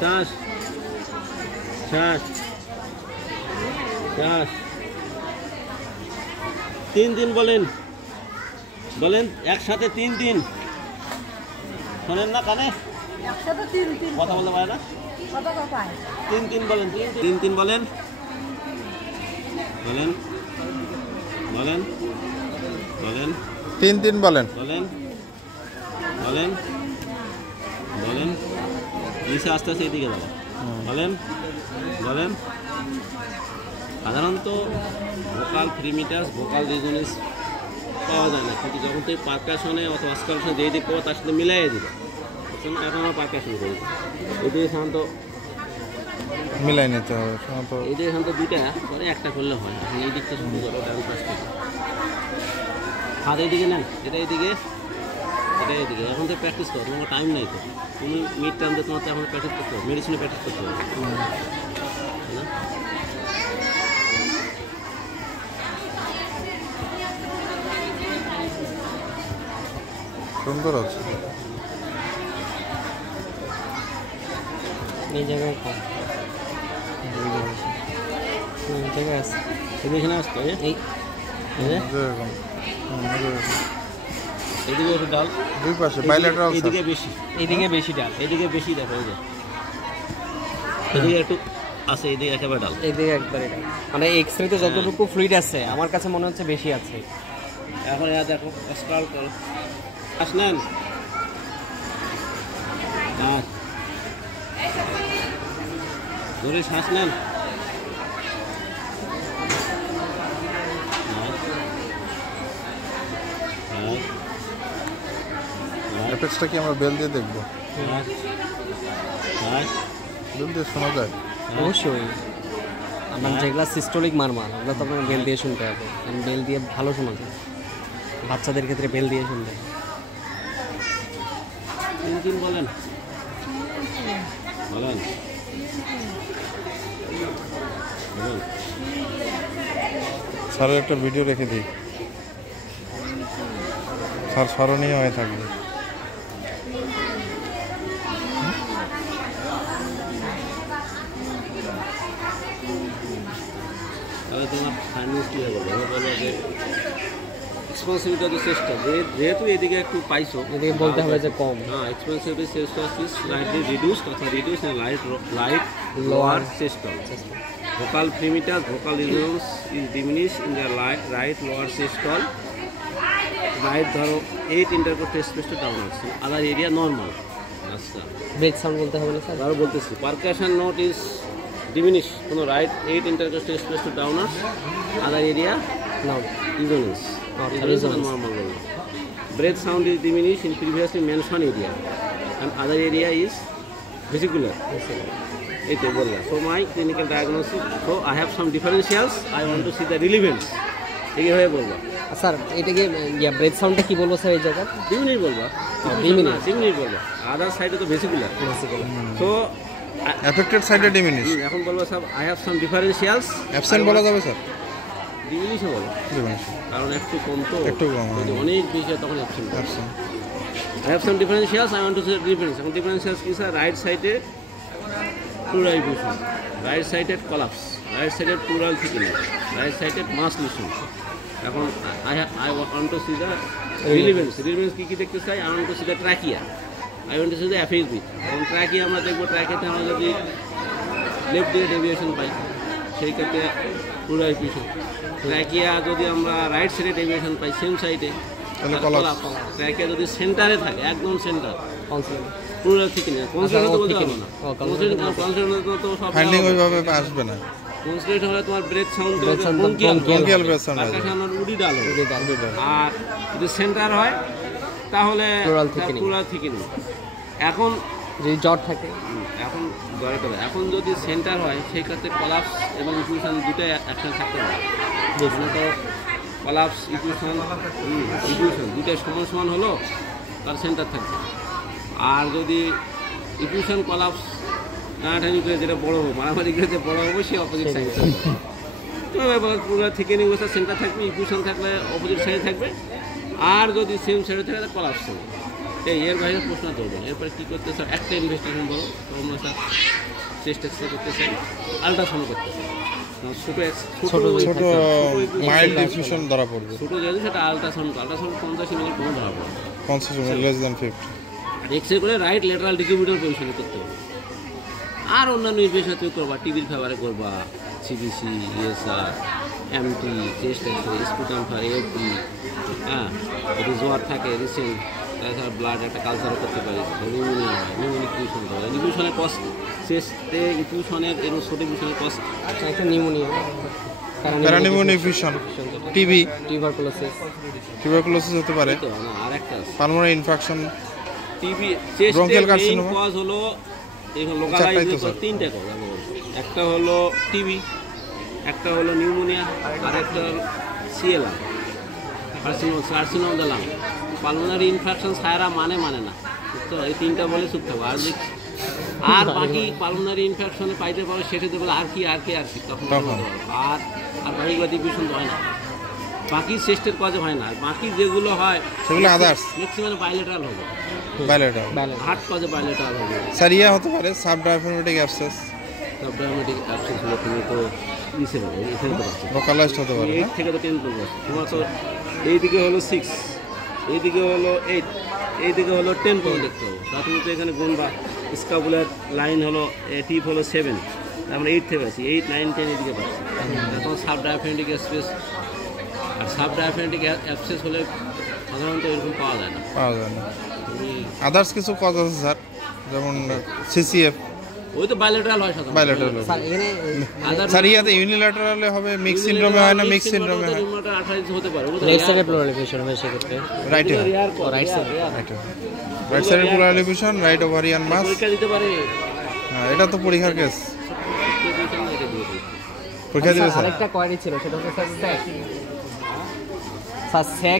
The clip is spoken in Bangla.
শ্বাস শ্বাস শ্বাস 3 বলেন বলেন একসাথে 3 শোনেন না কানে একসাথে 3 কথা বলতে পারে না কথা পায় 3 বলেন 3 বলেন বলেন বলেন বলেন 3 বলেন বলেন বলেন বলেন নিচে আস্তে আস্তে এদিকে যাবো বলেন বলেন সাধারণত ভোকাল ফ্রিমিটাস ভোকাল রিজনেন্স পাওয়া যায় না কিন্তু যখন তুই পারকাশনে অথবা স্কালশনে দিয়ে দিতে পারো তার সাথে মিলাইয়ে দিবে এখন আমরা পারকাশন করি এদিকে সাধারণত মিলাই নিতে হবে সাধারণত এদিকে সাধারণত 2টা পরে একটা করলে হয় এখন এই দিকটা শুরু করো ডান পাশ থেকে হাত এইদিকে নেন এটা এইদিকে এখন তো প্র্যাকটিস করো তোমার টাইম নাই তো তুমি মিড টাইমে তোমার তো এখন প্র্যাকটিস করতে হবে মেডিসিনে প্র্যাকটিস করতে হবে সুন্দর আছে এই জায়গায় কম এই জায়গায় আছে এখানে আসতো এই এদিকে একটু ডাল দুই পাশে বাইলেটারাল এদিকে বেশি ডাল এদিকে বেশি দেখো এই যে এদিকে একটু আছে এদিকে একেবারে ডাল এদিকে একবারে ডাল মানে এক্সরেতে যতটুকু ফ্লুইড আছে আমার কাছে মনে হচ্ছে বেশি আছে এখন এ দেখো স্ক্রল করো শ্বাস নেন ধরে শ্বাস নেন অ্যাপেক্সটা কি আমরা বেল দিয়ে দেখবো বেল দিয়ে শোনা যায় অবশ্যই আমার যেগুলো সিস্টোলিক মারমার ওগুলো তো আপনাকে বেল দিয়ে শুনতে হবে কারণ বেল দিয়ে ভালো শোনা যায় বাচ্চাদের ক্ষেত্রে বেল দিয়ে শুনতে হবে 3 বলেন বলেন স্যারের একটা ভিডিও রেখে দিই স্যার স্মরণীয় হয়ে থাকবে তাহলে তোমার ফাইন্যান্স কী হবে বলো যে এক্সপেন্সিভিটি অফ দ্য সিস্টেম যেহেতু এদিকে একটু পাইছো এদিকে বলতে হবে যে কম হ্যাঁ expansibility system is slightly reduce অথবা reduce in right lower system vocal fremitus vocal resonance is diminish in the right lower system right ধরো 8 ইন্টারকোস্টাল স্পেস টু ডাউন আসছে আদার এরিয়া নর্মাল আচ্ছা ব্রেক সাউন্ড বলতে হবে না স্যার আরও বলতেছি পারকাশন নোট ইজ ডিমিনিশ কোনো right 8 intercostal space to down other area now resonance normal breath sound is diminished in previously mentioned area and other area is vesicular এইটাই বললাম so my clinical diagnosis so I have some differentials I want to see the relevance এইভাবে বলবো স্যার এটাকে ব্রেথ সাউন্ডটা কি বলবো স্যার এই জায়গা ডিমিনিশ বলবো ডিমিনিশ বলবো আদার সাইডে তো ভেসিকুলার so অ্যাফেক্টেড সাইডে ডিমিনিশ এখন বলবো sir I have some differentials absent বলা যাবে স্যার ডিমিনিশও বলো কারণ একটু কম তো যদি অনেক বেশি হয় তখন absent I have some differentials I want to see difference এখন differentials কি স্যার রাইট সাইডে pleural effusion right sided collapse right sided pleural thickening right sided mass lesion এখন I want to see the relevance কি কি দেখতে চাই I want to see the trachea I want to see the aphasia এখন trachea আমরা দেখব trachea তে আমরা যদি লেফট দিয়ে ডেভিয়েশন পাই সেই ক্ষেত্রে pleural effusion trachea যদি আমরা রাইট সাইডে ডেভিয়েশন পাই সেম সাইডে তাহলে collapse trachea যদি সেন্টারে থাকে একদম সেন্টার pleural thickening কনসেন্ট্রেট তো বলতে পারবো না কনসেন্ট্রেট তো সব ফাইন্ডিং ওইভাবে আসবে না কনসেন্ট্রেট হলে তোমার breath sound bronchial breath sound আছে আমার উডি ডাল আর যদি সেন্টার হয় তাহলে pleural thickening এখন যদি জ্বর থাকে এখন যদি সেন্টার হয় সেই ক্ষেত্রে কলাপস এবং ইফিউশন দুটোই একসাথে থাকতে পারে যেখানে তো কলাপস ইফিউশন দুটোই সমান হলো তার সেন্টার থাকবে আর যদি ইফিউশন কলাপস টানাটানি করে যেটা বড় হবে মারামারি করে যে বড় হবে সে অপোজিট সাইড তো পুরো থিকেনিং অবস্থা সেন্টার থাকবে ইফিউশন থাকলে অপোজিট সাইডে থাকবে আর যদি সেম সাইডে থাকে তাহলে কলাপস হবে এর বাইরে প্রশ্ন ধরবেন। এরপরে কী করতে স্যার, একটা ইনভেস্টিগেশন বলো তোমরা স্যার চেস্ট এক্সরে করতে চাই, আলট্রাসাউন্ড করতে চাই। ছোট মাইল্ড ডিফিউশন ধরা পড়বে, ছোটো যেহেতু সেটা আলট্রাসাউন্ড 50 ml কোনো ধরা পড়বে 50 ml লেস দ্যান 50। আর এক্সরে করে রাইট ল্যাটারাল ডিস্ট্রিবিউটর পজিশনে করতে হবে। আর অন্যান্য ইনভেস্টিগেশন তুমি করবা, টিভির ফেভারে করবা, CBC, ESR, MT, chest X ray, sputum for, AFP, হ্যাঁ যদি জ্বর থাকে রিসেন্ট, তাছাড়া ব্লাড একটা কালচারও করতে পারি, নিউমোনিয়া হয়, নিউমোনিক টিউশন করে, ইনফিউশনের কস্ট চেস্টে ইনফিউশনের এরকম ছোটো ইনফিউশনের কস্ট একটা pneumonia, parapneumonia infusion, TB, tuberculosis হতে পারে, তো না আর একটা পালমোনারি ইনফেকশন, টিবি চেস্টের Bronchial মেইন carcinoma? কজ হলো এখন চারটাই লোকালাইজ তো স্যার। তিনটা কজ, একটা হলো টিবি, একটা হলো নিউমোনিয়া, আর একটা হলো CLR carcinoma the lung. Pulmonary infection সারা মানে না, তো এই তিনটা বলে চুপ থাকবো। আর বাকি পালমোনারি ইনফেকশনে পাইতে পারো সেটাতে বলে আর কি তখন বলতে পারো। আর বাকিগুলো ডিভিশন হয় না, বাকি চেস্টের কজে হয় না। আর বাকি যেগুলো হয় সেগুলো আদার্স, ম্যাক্সিমাম বাইলেটারাল হবে, বাইলেটারাল। হার্ট কজে বাইলেটারাল হবে। সারিয়া হতে পারে, সাবডায়াফ্রাগমেটিক অ্যাবসেস, সাবডায়ামেটিক অ্যাবসেস হলে তুমি তো ইসে পাবে, এখানে তো পাচ্ছ লোকালাইজড হতে পারে, 8 থেকে তো 10 পর্যন্ত। তোমার তো এইদিকে হলো 6, এইদিকে হলো 8, এইদিকে হলো 10 পর্যন্ত দেখতে হবে। তা তুমি তো এখানে গুনবা, স্কাপুলার লাইন হলো টিপ হলো 7, তারপরে 8 থেকে আছি 8, 9, 10 এদিকে পাচ্ছি। তখন সাবডায়াফ্রাগমেটিক অ্যাবসেস, আর সাবডায়াফ্রাগমেটিক অ্যাবসেস হলে সাধারণত এরকম পাওয়া যায় না। তুমি আদার্স কিছু কজ আছে স্যার, যেমন সিসিএফ, ওই তো বাইলেটারাল হয় সাধারণত। বাইলেটারাল। স্যার এখানে স্যার ইয়াতে ইউনিল্যাটারালে হবে, মিক্স সিনড্রোমে হয় না, মিক্স সিনড্রোমে হয়, রিউমাটয়েড আর্থ্রাইটিস হতে পারে, ওগুলো রাইট সাইডে প্লুরাল এলিভেশন হবে সেক্ষেত্রে, রাইটে রাইট সাইড, রাইট সাইডের প্লুরাল এলিভেশন, রাইট ওভারিয়ান মাস। পরীক্ষা দিতে পারে, হ্যাঁ, এটা তো পরীক্ষার কেস, পরীক্ষা দিবে স্যার। আরেকটা কোয়ারি ছিল, সেটা হচ্ছে স্যার স্যাক